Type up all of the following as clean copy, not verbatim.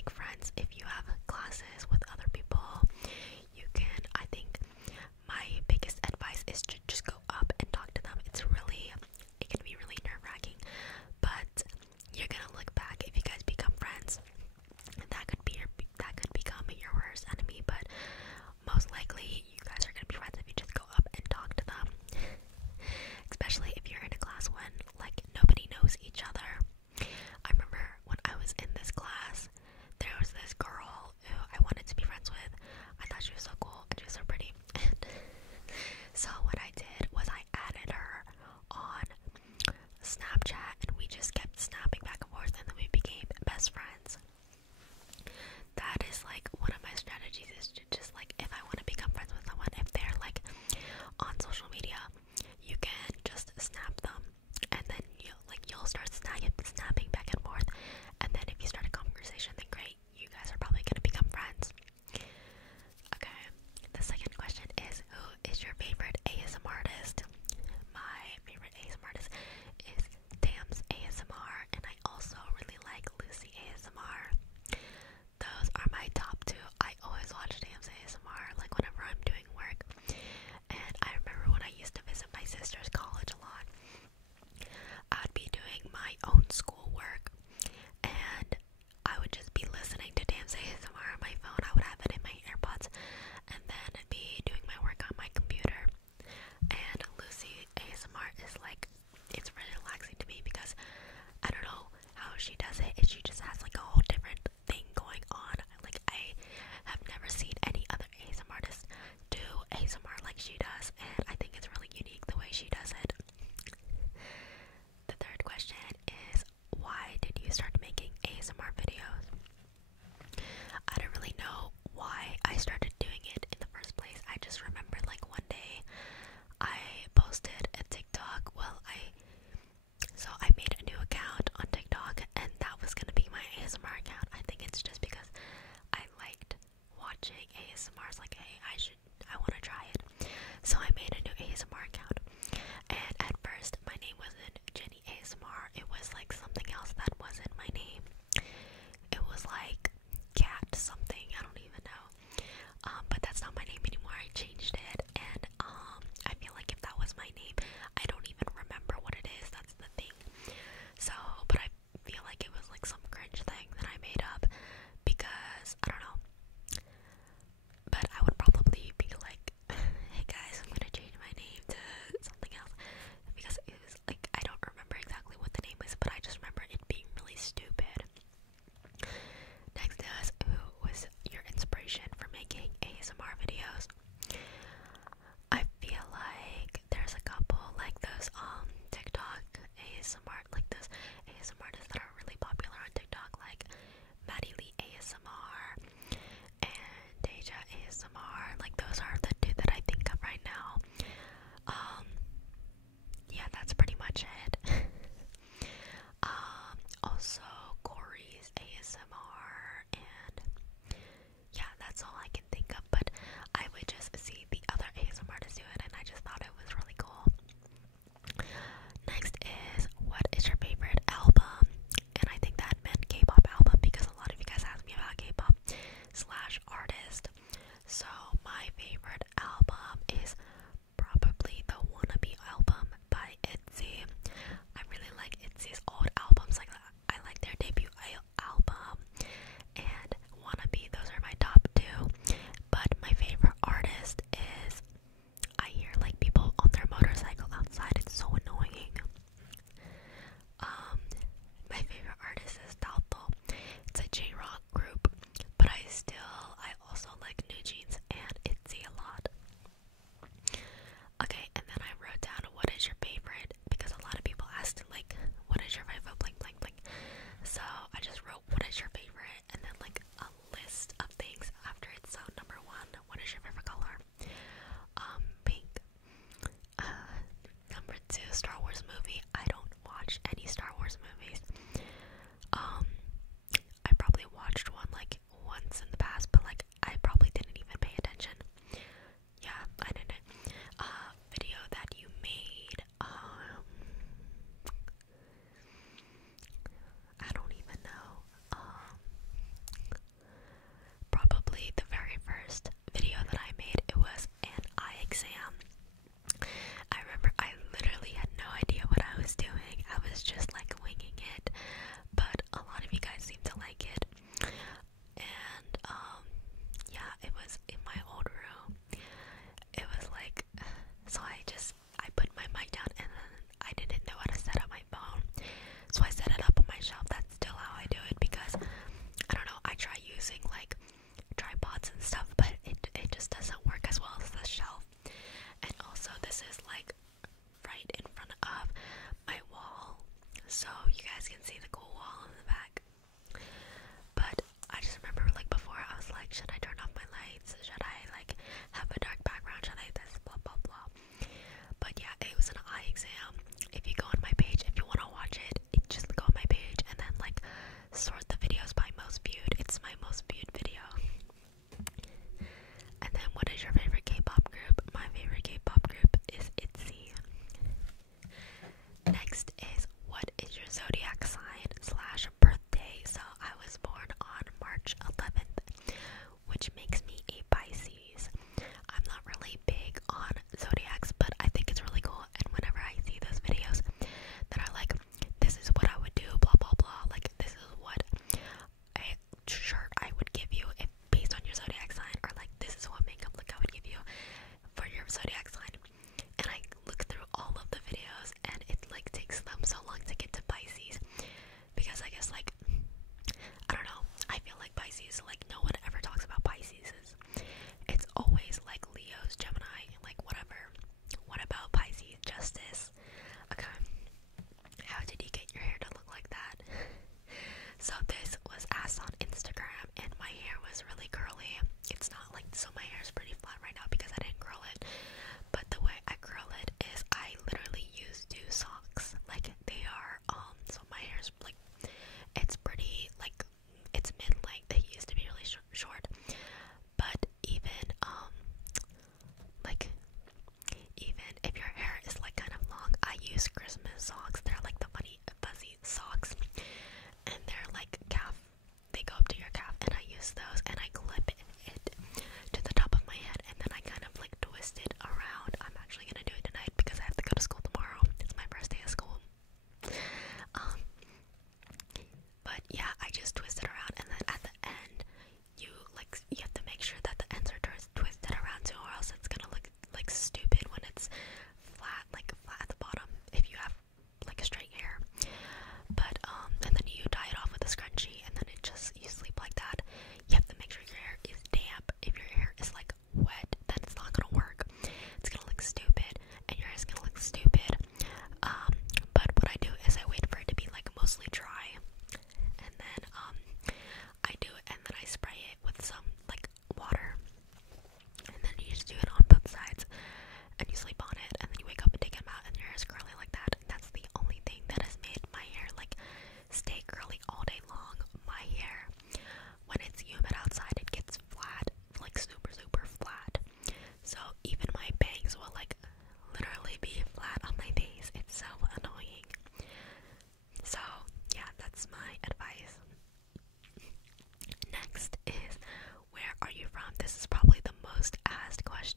make friends if you have classes with other people. You can, I think my biggest advice is to just go up and talk to them. It can be really nerve-wracking, but you're gonna look back if you guys become friends. That could become your worst enemy, but most likely you guys are gonna be friends if you just go up and talk to them. Especially if you're in a class when like nobody knows each other. I remember when I was in this class, there was this girl who I wanted to be friends with. I thought she was so cool and she was so pretty. And so what I did was I added her on Snapchat and we just kept snapping back and forth and then we became best friends. That is like one of my strategies, is to just like, if I want to become friends with someone, if they're like on social media, you can just snap them and then you'll start snapping back and forth, and then if you start a conversation, then great, you guys are probably gonna become friends. Okay, the second question is, who is your favorite ASMR artist? My favorite ASMR artist is Dam's ASMR, and I also really like Lucy ASMR. Those are my top two. I always watch Dam's ASMR, like whenever I'm doing work. And I remember when I used to visit my sister's college a lot, I'd be doing my own schoolwork, and I would just be listening to Dam's ASMR on my phone. I would have it in my AirPods, and then be doing my work on my computer. And Lucy ASMR is like, it's really relaxing to me because I don't know how she does it. She just has like a whole different thing going on. Like, I have never seen any other ASMR artist do ASMR like she does, and I think it's really unique the way she does it. The third question is, why did you start making ASMR videos? I don't really know why I started doing it in the first place. I just remember like one day I posted a TikTok. So I made a new account on TikTok, and that was gonna be my ASMR account. I think it's just because I liked watching ASMRs, like, hey, I wanna try it. So I made a new ASMR account, and at first my name wasn't Jenny ASMR. It was like something else that wasn't my name. It was like Cat something, I don't even know. But that's not my name anymore. I changed it, and I feel like if that was my name, I don't even remember what it is. That's the thing. So, but I feel like it was like some cringe thing that I made up because I don't know. But I would probably be like, hey guys, I'm gonna change my name to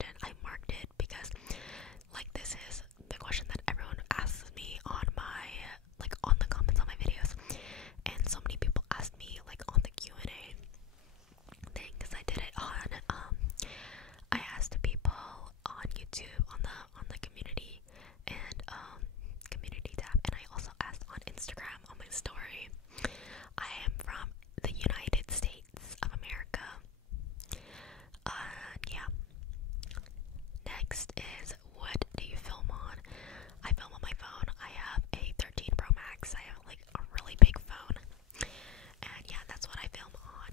content. I marked it because like this is the question that everyone asks me on my like on the comments on my videos, and so many people asked me like on the Q&A thing, because I did it on I asked people on YouTube on the community and community tab, and I also asked on Instagram on my story. I am from the United States of America. Yeah. Next is, what do you film on? I film on my phone. I have a 13 Pro Max. I have like a really big phone. And yeah, that's what I film on.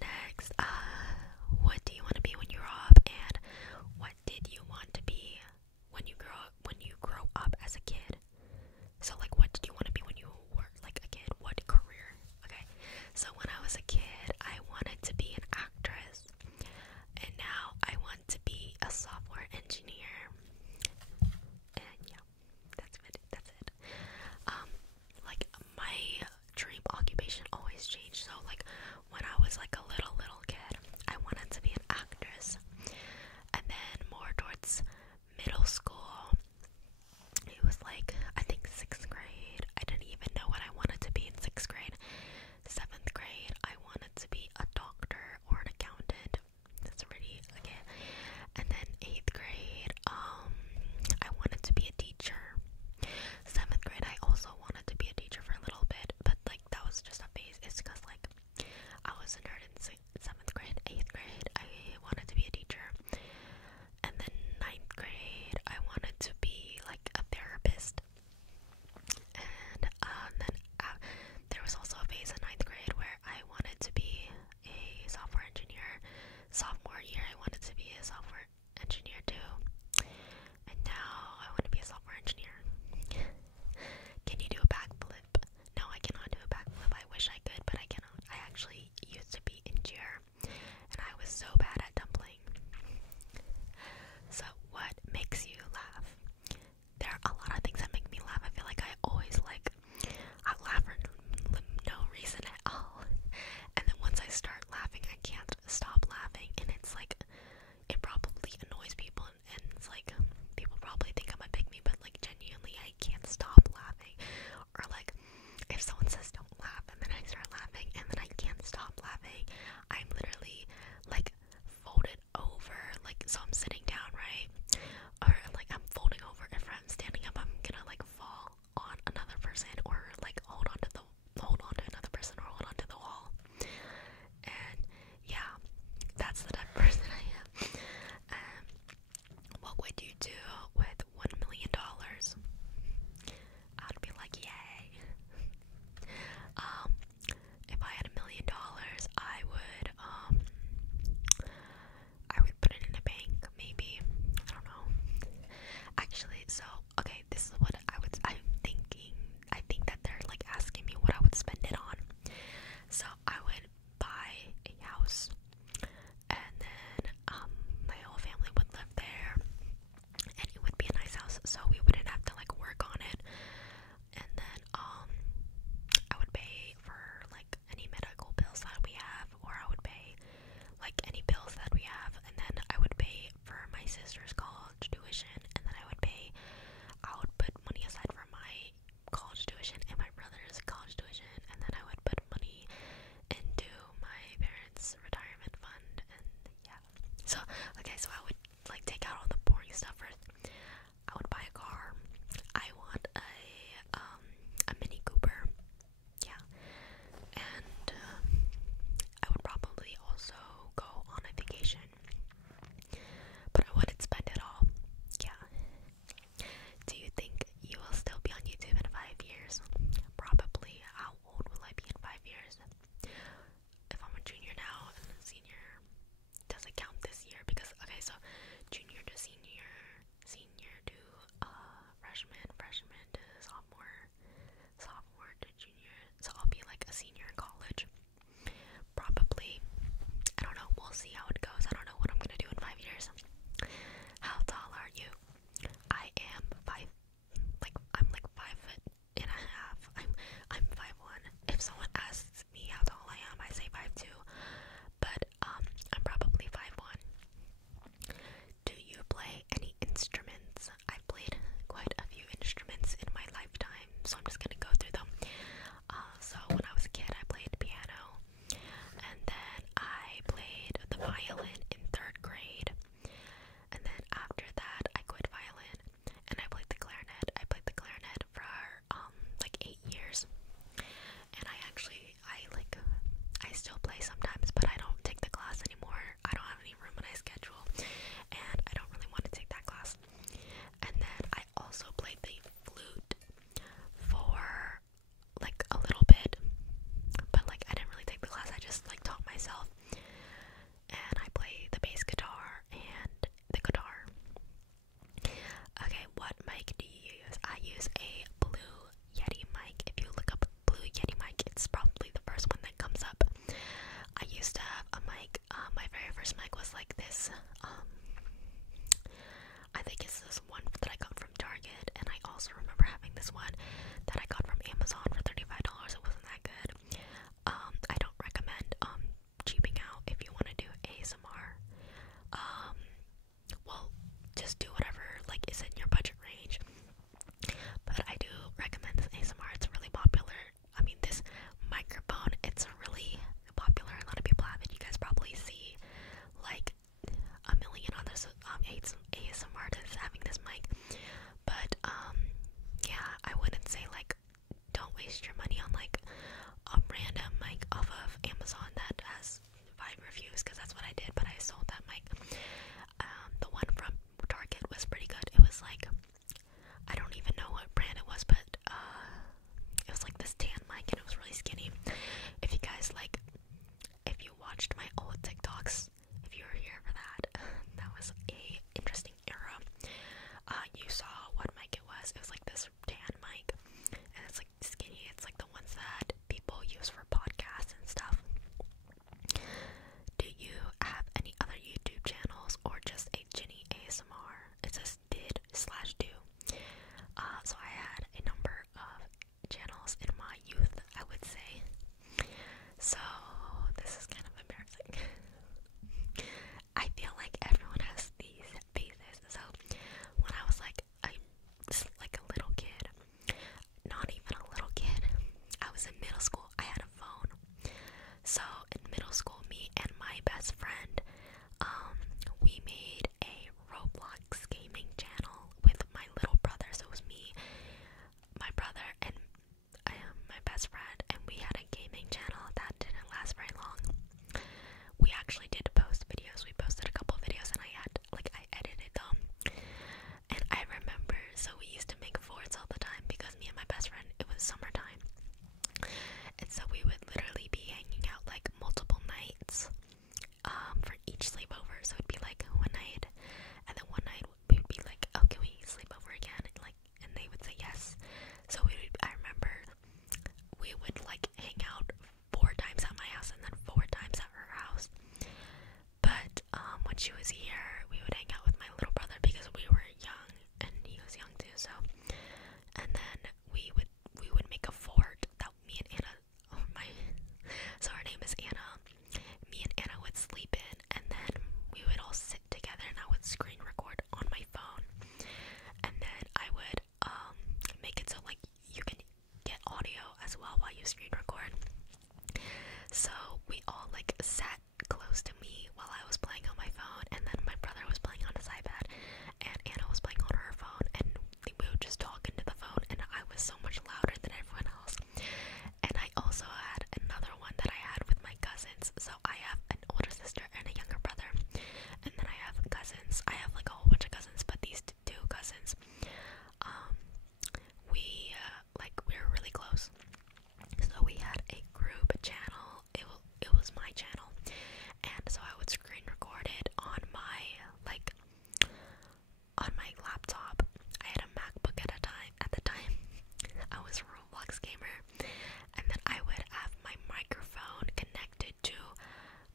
Next, what do you want to be when you grow up? And what did you want to be when you grow up as a kid? So like, what did you want to be when you were like a kid? What career? Okay. So when I was a kid, I wanted to be an actress. And now I want to be a software engineer. And yeah, that's it. Like my dream occupation always changed. So like when I was like a little kid, I wanted to be an actress. And then more towards middle school, it was like I think 6th grade. I didn't even know what I wanted to be in 6th grade. 7th grade, I wanted to be a doctor or an accountant. That's already okay. And then 8th grade, I wanted to be a teacher. 7th grade, I also wanted to be a teacher for a little bit, but like that was just a phase. It's because like I was a nerd in 7th grade. 8th grade, I wanted to be a teacher. And then 9th grade, I wanted to be like a therapist. And then there was also a phase in 9th grade where I wanted to be a software engineer. Sophomore year, I wanted to be a software engineer too. And now I want to be a software engineer. Can you do a backflip? No, I cannot do a backflip. I wish I could, but I cannot. I actually used to be in cheer, and I was so bad at tumbling. So, what makes you laugh? There are a lot of things that make me laugh. I feel like I always I laugh for no reason at all. And then once I start laughing, I can't stop laughing, and it's like, it probably annoys people, and it's like, people probably think I'm a pygmy, but like genuinely, I can't stop laughing. Or like, if someone says don't laugh, and then I start laughing, and then I can't stop laughing, I'm literally like folded over, like, so I'm sitting down, right? Or like I'm folding over. If I'm standing up, I'm gonna like fall on another person, or like hold on to another person, or hold on to the wall. And yeah, that's the type of person I am. What would you do with $1 million? I'd be like, yay. If I had $1 million, I would put it in a bank, maybe. I don't know. Actually, so okay, this is what I'm thinking. I think that they're like asking me what I would spend it on. So I would buy a house, and then my whole family would live there, and it would be a nice house, so we wouldn't have to like work on it. And then I would pay for like any medical bills that we have, or I would pay like any bills that we have, and then I would pay for my sister's college tuition, and then I would put money aside for my college tuition and my brother's college tuition, and then I would put money into my parents' retirement fund. And yeah, so okay, so I would like take out all the boring stuff first. I would buy a car. I want a Mini Cooper. Yeah. And I would probably also go on a vacation, but I wouldn't spend it all. Yeah. Do you think you will still be on YouTube in 5 years? Probably. How old will I be in 5 years? If I'm a junior now and a senior, does it count this year? Because okay, so junior to senior, she was here, we would hang out with my little brother because we were young and he was young too. So, and then we would make a fort that me and Anna, so her name is Anna. Me and Anna would sleep in, and then we would all sit together, and I would screen record on my phone, and then I would make it so like you can get audio as well while you screen record. So we all like sat close to me while I was playing on my phone, and then my brother was playing on his iPad, and Anna was playing on her phone, and we would just talk into the phone, and I was so much louder than everyone else. And I also had another one that I had with my cousins. So I have an older sister and a younger brother, and then I have cousins. I have like a whole bunch of cousins, but these two cousins, we were really close. So we had a group channel. It was my channel, and so I would screen record it on my laptop. I had a MacBook at the time. I was a Roblox gamer, and then I would have my microphone connected to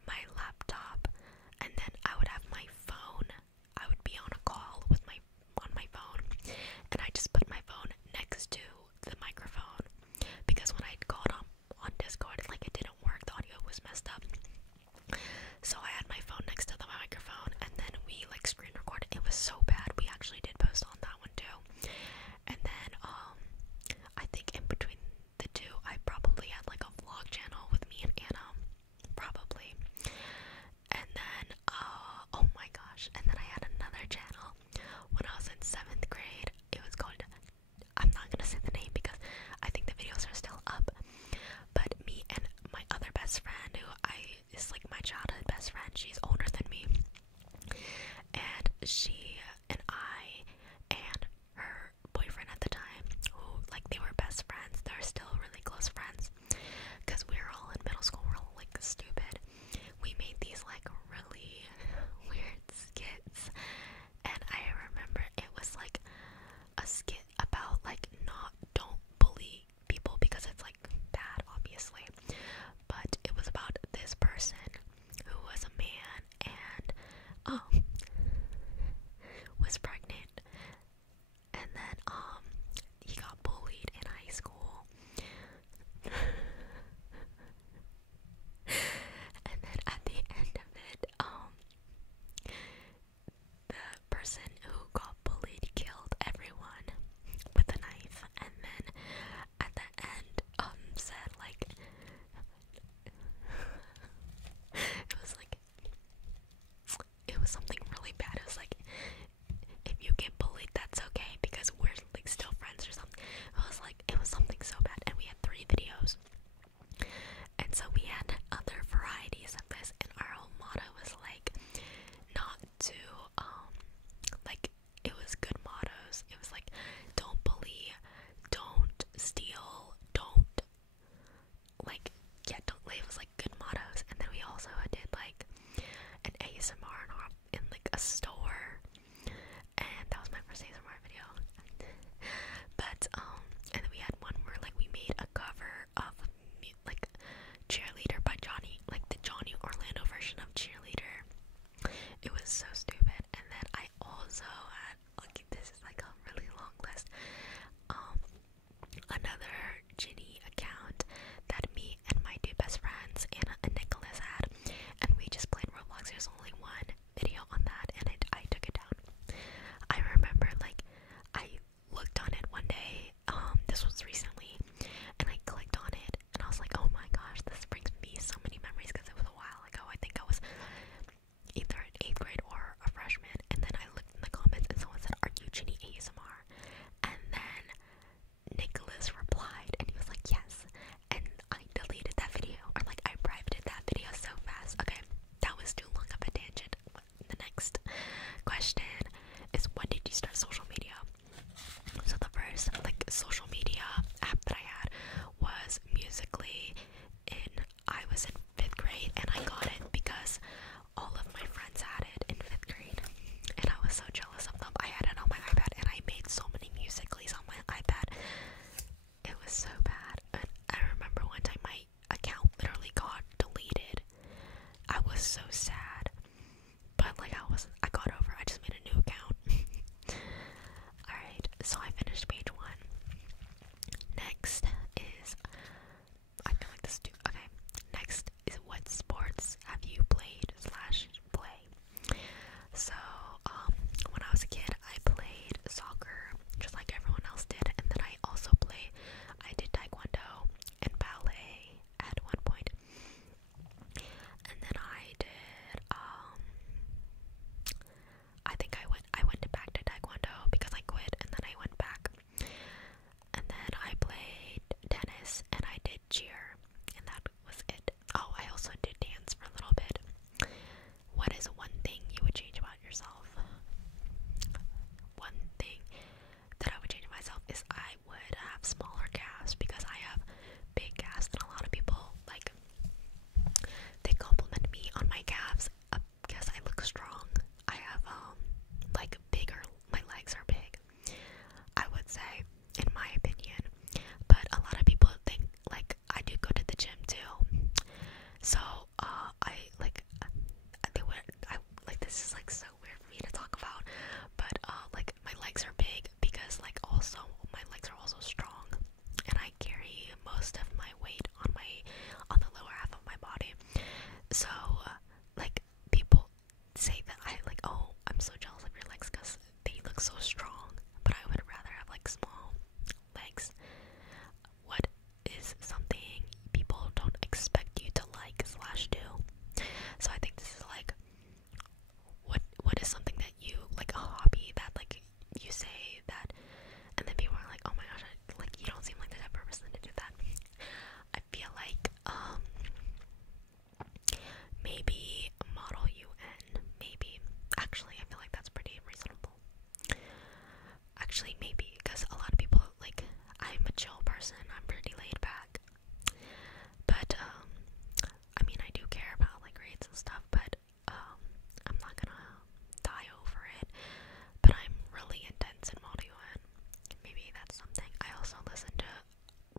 my laptop, and then I would have my phone. I would be on a call with on my phone, and I just put my phone next to the microphone, because when I called on Discord, like, it didn't work. The audio was messed up. So I had my phone next to the microphone, and then we like screen recorded. It was so bad. We actually did post on that one too. And then I think in between the two, I probably had like a vlog channel with me and Anna, probably. And then oh my gosh, and then I had another channel when I was in 7th grade. It was called, I'm not gonna say the name because I think the videos are still up, but me and my other best friend, who is like my childhood best friend, she's older than me, and she and I and her boyfriend at the time, who like they were best friends, they're still really close friends, because we were all in middle school, we're all like stupid. We made these like really weird skits, and I remember it was like a skit about like don't bully people because it's like bad, obviously, but it was about this person who was a man and was pregnant, and then he got bullied in high school. And then at the end of it, the person who got bullied killed everyone with a knife, and then at the end said like it was something really bad. It was like, if you get bullied, that's okay because we're like still friends or something. It was something so bad, and we had 3 videos, and so we had other varieties of this, and our whole motto was like not to like, it was good mottos. It was like, don't bully, don't steal, don't like, yeah, don't, it was like good mottos. And then we also did like an ASMR in like a store, and that was my first ASMR video. But and then we had one where like we made a cover of like Cheerleader by Johnny, like the Johnny Orlando version of Cheerleader. It was so stupid. And then I also had, like, this is like a really long list, another Ginny account that me and my 2 best friends, Anna and Nicholas, had, and we just played Roblox. There's only one video on that, and I took it down. I remember like I looked on it one day, this was recently, and I clicked on it, and I was like, oh my gosh, this brings me so many memories, because it was a while ago. I think I was either in 8th grade or a freshman, and then I looked in the comments, and someone said, are you Ginny ASMR? And then Nicholas replied, and he was like, yes, and I deleted that video, or like I privated that video so fast. Okay, that was too long of a tangent. The next question is, when did you start social media? So the first like social media app that I had was Musical.ly. I was in 5th grade, and I got it because all of my friends had it in 5th grade, and I was so jealous of them. I had it on my iPad, and I made so many Musical.lys on my iPad. It was so bad. And I remember one time my account literally got deleted. I was so sad, but like I I got over. I just made a new account. Alright, so I finished page 1. Next is, I feel like this too. Okay, next is what sports have you played slash play? So, when I was a kid, I played soccer just like everyone else did, and then I did taekwondo and ballet at one point, and then I did, I think I went back to taekwondo because I quit, and then I went back, and then I played tennis, and I did cheer, and that was it. Oh, I also did dance for a little bit. What is one thing you would change about yourself? One thing that I would change myself is I would have smaller calves because I have big calves, and a lot of people they compliment me on my calves because I look strong. I have like bigger, my legs are big, I would say, in my opinion. But a lot of people think like I do go to the gym too. So this is like so weird for me to talk about, but like my legs are big because like also my legs are also strong, and I carry most of my weight on the lower half of my body. So like people say that I like, oh, I'm so jealous of your legs because they look so strong, but I would rather have like small legs. What is something people don't expect you to like slash do? So I think this is like, what is something that you like, a hobby that like you say that, and then people are like, oh my gosh, like you don't seem like the type of person to do that. I feel like maybe model UN, maybe. Actually, I feel like that's pretty reasonable. Actually, maybe, because a lot of people like, I'm a chill person, I'm pretty laid back. But I mean, I do care about like grades and stuff, but I'm not gonna die over it. But I'm really intense in model UN. Maybe that's something. I also listen to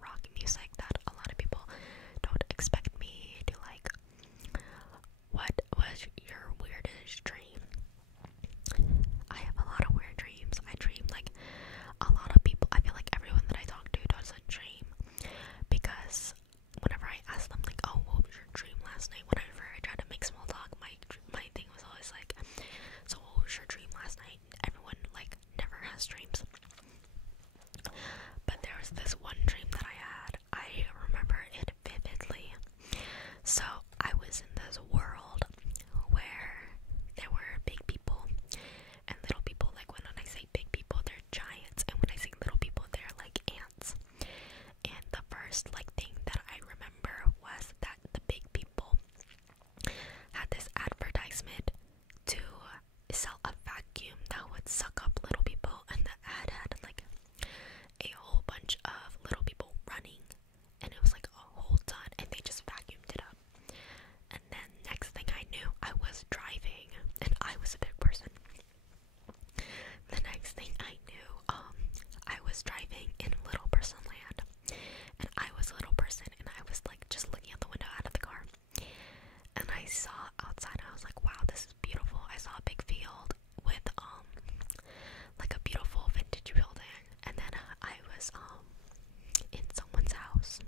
rock music that a lot of people don't expect me to like. What was your weirdest dream? I have a lot of weird dreams. I dream like a lot of people. I feel like everyone that I talk to doesn't dream, because whenever I ask them like, oh, what was your dream last night? Whenever I try to make small talk, my thing was always like, so what was your dream last night? Everyone like never has dreams. But there was this one dream that I had. I remember it vividly. So I was in this world where there were big people and little people. Like when I say big people, they're giants, and when I say little people, they're like ants. And the first like thing that I remember was that the big people had this advertisement to sell a vacuum that would suck up little people, and the ad had like a whole bunch of little people running, and it was like a whole ton, and they just vacuumed it up. And then next thing I knew, I was driving, and I was a big person. The next thing I knew, I was driving in Little Person Land, and I was a little person, and I was like just looking out the window out of the car, and I saw outside, and I was like, wow, this is beautiful. I saw a big field with like a beautiful vintage building, and then I was in someone's house.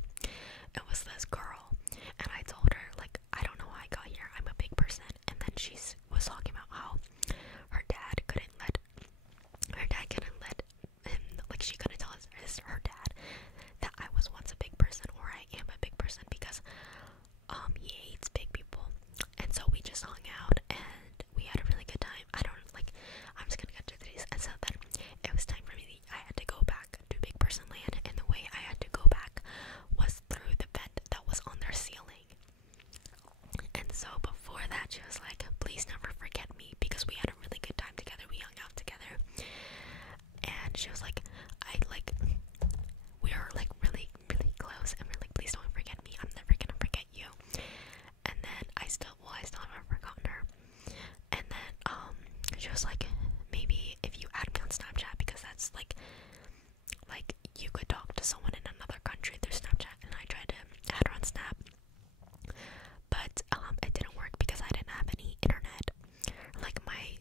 It was this girl, and I told her like, I don't know how I got here, I'm a big person. And then she was talking about how her dad couldn't let him, like she couldn't tell her dad that I was once a big person, or I am a big person, because he hates big people. And so we just hung out and we had a really good time. I'm just gonna get to these. And so then it was time for me, I had to go back to Big Person Land, and the way I had to go back was through the vent that was on their ceiling. And so before that, she was like, please never forget me, because we had a really good time together, we hung out together. And she was like, we were like really, really close, and we're like, please don't forget me, I'm never gonna forget you. And then I still haven't forgotten her. And then she was like, maybe if you add me on Snapchat, because that's like you could talk to someone in another country through Snapchat. And I tried to add her on Snap, but it didn't work because I didn't have any internet. Like my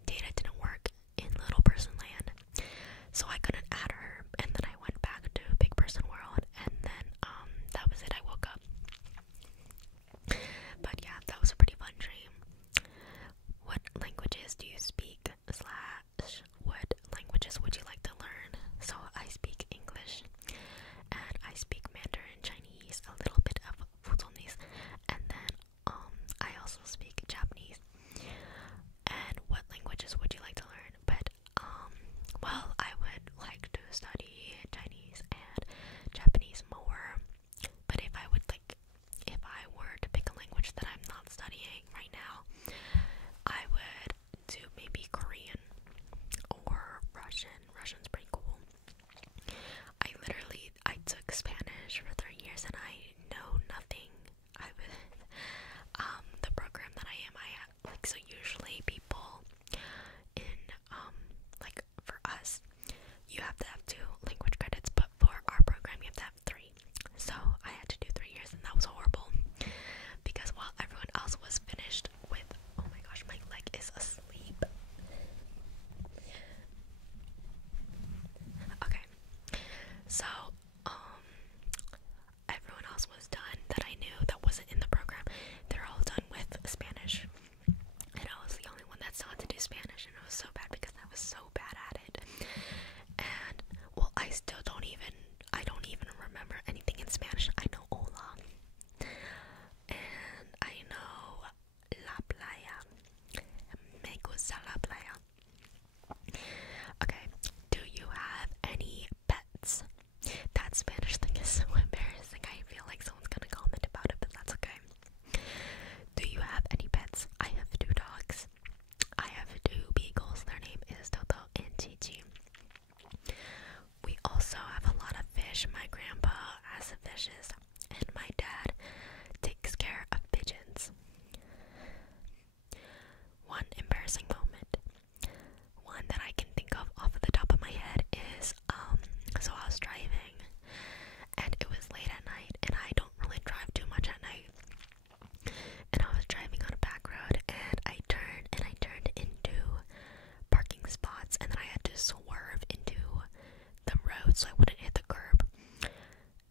road so I wouldn't hit the curb.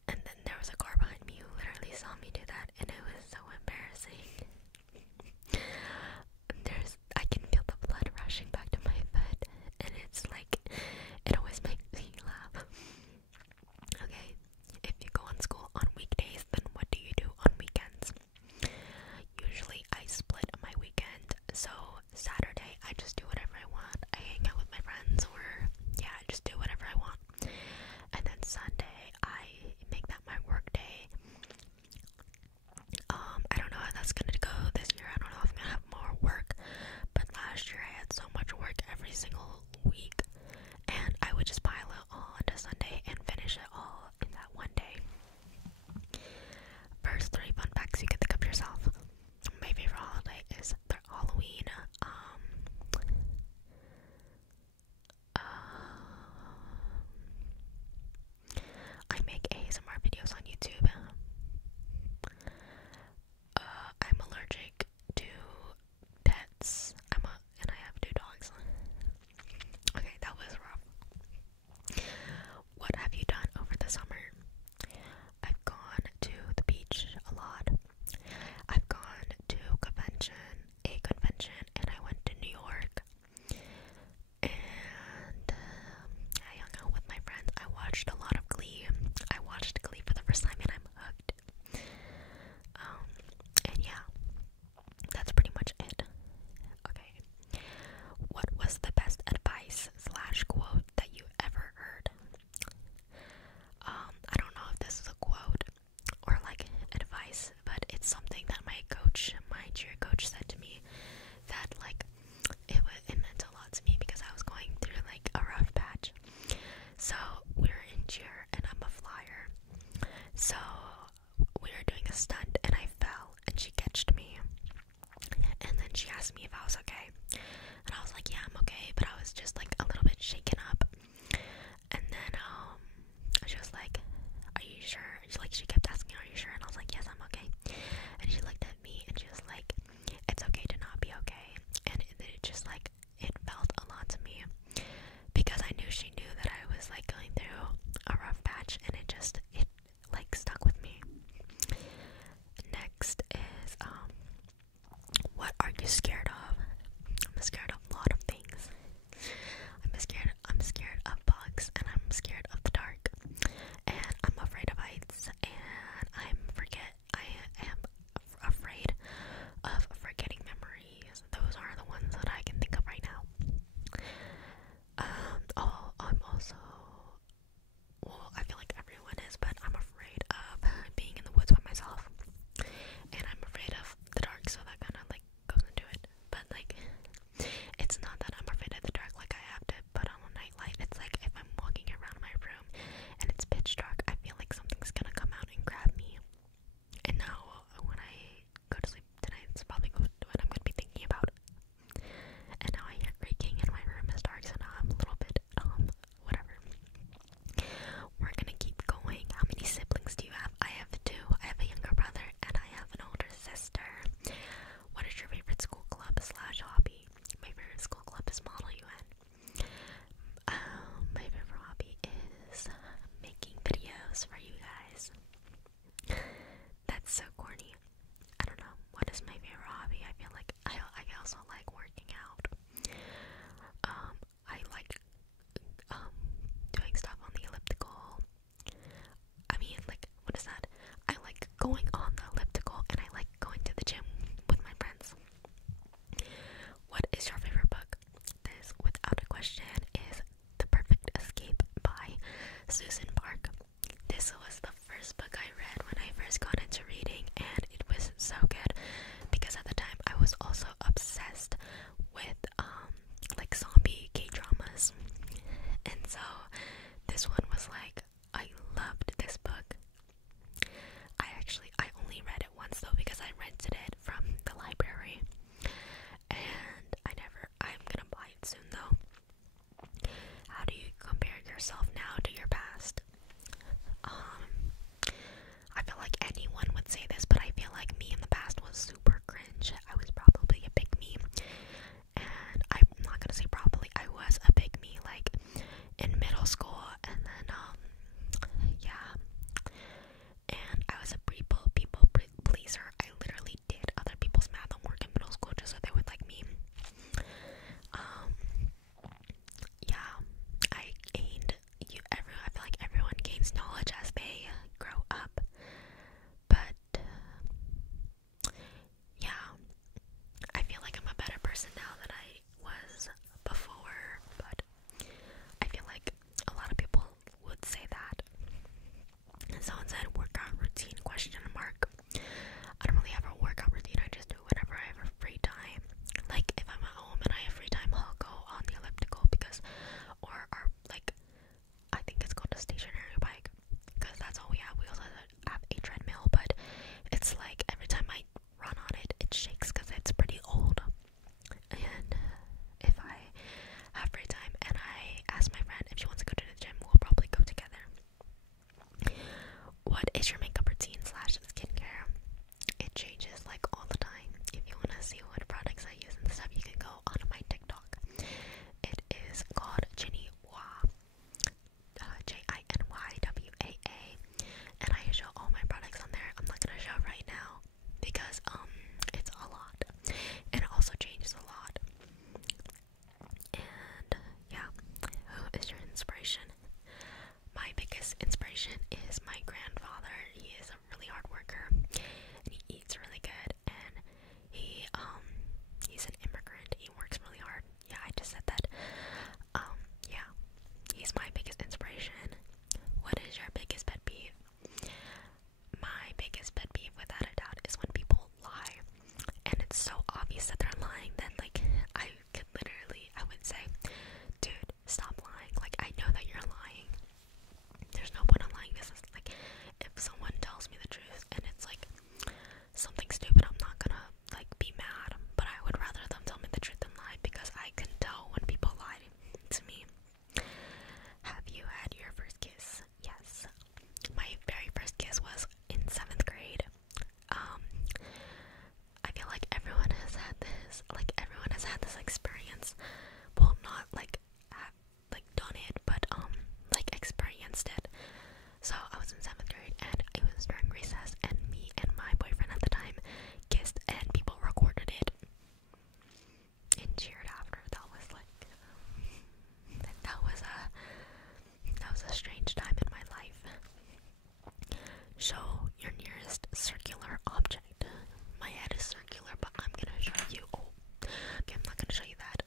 And then there was a car behind me who literally saw me do that, and it was so embarrassing. I can feel the blood rushing back to my foot, and it's like, it always makes me laugh. Okay, if you go on school on weekdays, then what do you do on weekends? Usually I split my weekend, so Saturday I just do whatever I want. I hang out with my friends, or yeah, I just do whatever I want. And then Sunday I make that my work day. I don't know how that's gonna go this year. I don't know if I'm gonna have more work, but last year I had so much work every single week, and I would just pile it all into Sunday and finish it all in that one day. First 3 fun facts you can think of yourself. My favorite holiday is Halloween. I make ASMR videos on YouTube. I'm allergic to pets. And I have 2 dogs. Okay, that was rough. What have you done over the summer? I've gone to the beach a lot. I've gone to a convention, and I went to New York. And I hung out with my friends. I watched a lot of Glee. I watched Glee for the first time, and I'm hooked. And yeah, that's pretty much it. Okay. What was the best advice / quote that you ever heard? I don't know if this is a quote or like advice, but it's something that my cheer coach said to me that like it meant a lot to me because I was going through like a rough patch. So we were in cheer and I'm a flyer. So we were doing a stunt and I fell and she catched me. And then she asked me if I was okay. And I was like, yeah, I'm okay, but I was just like a little bit shaken up. And then she was like, are you sure? She kept asking, are you sure? And I was like, yes, I'm okay. And she looked at me and she was like, it's okay to not be okay. And it just like, it felt a lot to me because I knew she knew that I was like going through a rough patch, and it like stuck with me. Next is what are you scared of? I'm scared of a lot of things. I'm scared of bugs, and I'm scared of the dark, and I'm afraid of heights, and I am afraid of forgetting memories. Those are the ones that I can think of right now. I'm also, well, I feel like everyone is, but I'm afraid of being in the woods by myself, and I'm afraid of the dark, so that kind of like goes into it. But like, it's not that I'm afraid of the dark, like I have to put on a nightlight. It's like if I'm walking around my room and it's pitch dark, I feel like something's gonna come out and grab me. And now when I go to sleep tonight, it's probably what I'm gonna be thinking about. And now I hear creaking and my room is dark, so now I'm a little bit whatever. We're gonna keep going. How many siblings do you have? I have 2. I have a younger brother and I have an older sister. What is your favorite school club / hobby? My favorite school club is Model UN. My favorite hobby is making videos for you guys. That's so corny. I don't know. What is my favorite hobby? I feel like I also like working out. I like doing stuff on the elliptical. I mean, like, what is that? I like going on the elliptical, and I like going to the gym with my friends. What is your favorite book? This, without a question, is The Perfect Escape by Susan Park. This was the first book I read when I first got into reading, and it was so good because at the time I was also obsessed with like zombie K-dramas. And so this one was like, I loved this book. I only read it once though because I rented it from the library, and I'm gonna buy it soon though. How do you compare yourself now to your past? I feel like anyone would say this, but I feel like me in the past was super cringe. I was probably a big me, and I'm not gonna say probably, I was a big me like in middle school, and then what is your makeup routine slash skincare? It changes like all the time. If you want to see what products I use and stuff, you can go on my TikTok. It is called jinywa, JINYWAA, and I show all my products on there. I'm not gonna show right now because it's a lot, and it also changes a lot. And yeah, who is your inspiration? My biggest inspiration is my grandfather. He is a really hard worker, and he eats really good, and he's an immigrant. He works really hard. Yeah, I just said that. Yeah, he's my biggest inspiration. What is your biggest pet peeve? My biggest pet peeve, without a doubt, is when people lie, and it's so obvious that they're lying that like I would say, dude, stop lying. Like, I know that you're lying. There's no point in lying. This is like, if someone tells me the truth and it's like something stupid, I'm not gonna like be mad, but I would rather them tell me the truth than lie, because I can tell when people lie to me. Have you had your first kiss? Yes. My very first kiss was in 7th grade. I feel like everyone has had this. Like, everyone has had this experience. Well, not like done it, but like experienced it. So I was in 7th grade, and it was during recess, and me and my boyfriend at the time kissed, and people recorded it and cheered after. That was a strange time in my life. Show your nearest circular object. My head is circular, but I'm gonna show you. Oh, okay, I'm not gonna show you that.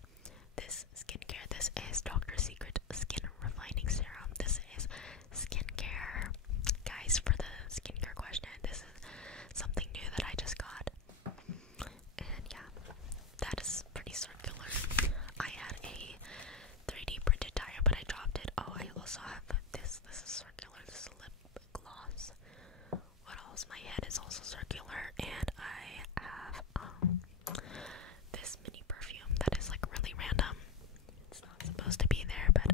This skincare. This is Dr. Secret Skin Refining Serum. This is skincare. Guys, for the skincare question, this is something new that I just got. And yeah, that is pretty circular. I had a 3D printed tire, but I dropped it. Oh, I also have this. This is circular. This is a lip gloss. What else? My head is also circular, and I have this mini perfume that is like really random. It's not supposed to be there, but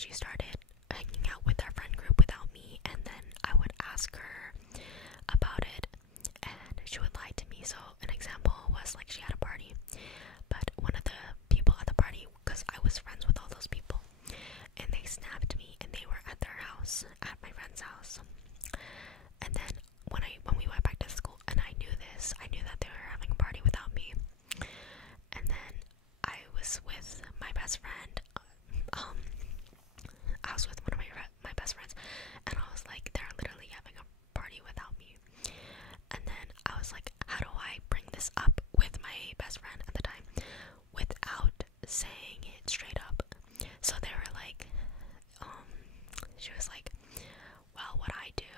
she started hanging out with our friend group without me, and then I would ask her about it and she would lie to me. So an example was like she had a party, but one of the people at the party, because I was friends with all those people, and they snapped me and they were at their house, at my friend's house. And then when we went back to school and I knew this, I knew that they were having a party without me. And then I was with my best friend. I was with one of my best friends, and I was like, they're literally having a party without me. And then I was like, how do I bring this up with my best friend at the time without saying it straight up? So they were like, she was like, well, what I do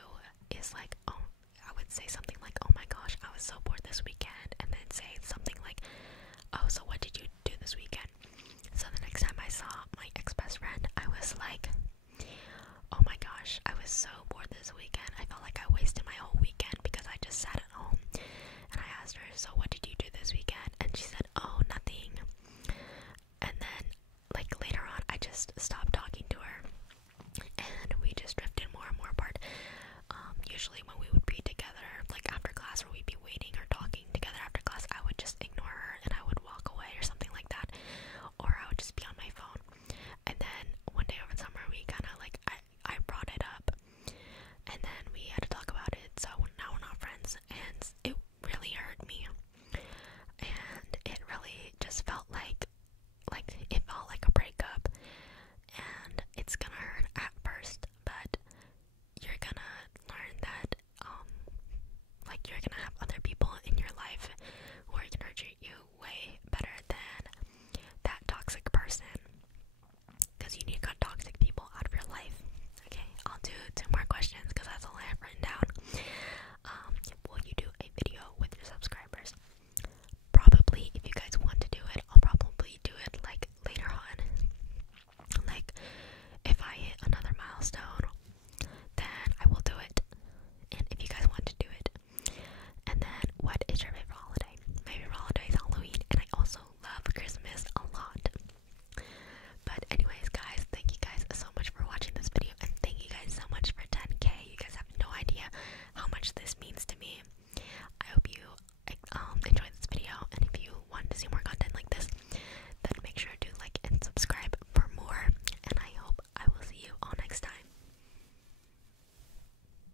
is like, I would say something like, oh my gosh, I was so bored this weekend, and then say something like, oh, so what did you do this weekend? So the next time I saw my ex-best friend, I was like, oh my gosh, I was so bored this weekend. I felt like I wasted my whole weekend because I just sat at home. And I asked her, so what did you do this weekend? And she said, oh, nothing. And then, like, later on, I just stopped talking to her, and we just drifted more and more apart. Usually when we would be together, like after class, or we'd be waiting or talking together after class, I would just ignore her and I would walk away or something like that, or I would just be on my phone. And then one day over summer, we kind of like, I brought it up, and then we had to talk about it. So now we're not friends, and it really hurt me, and it really just felt like it felt like a breakup. And it's gonna hurt at first, but you're gonna learn that like you're gonna have other people in your life who are gonna treat you way better than that toxic person, because you need to cut toxic people out of your life. Okay, I'll do 2 more questions because that's all I have written down.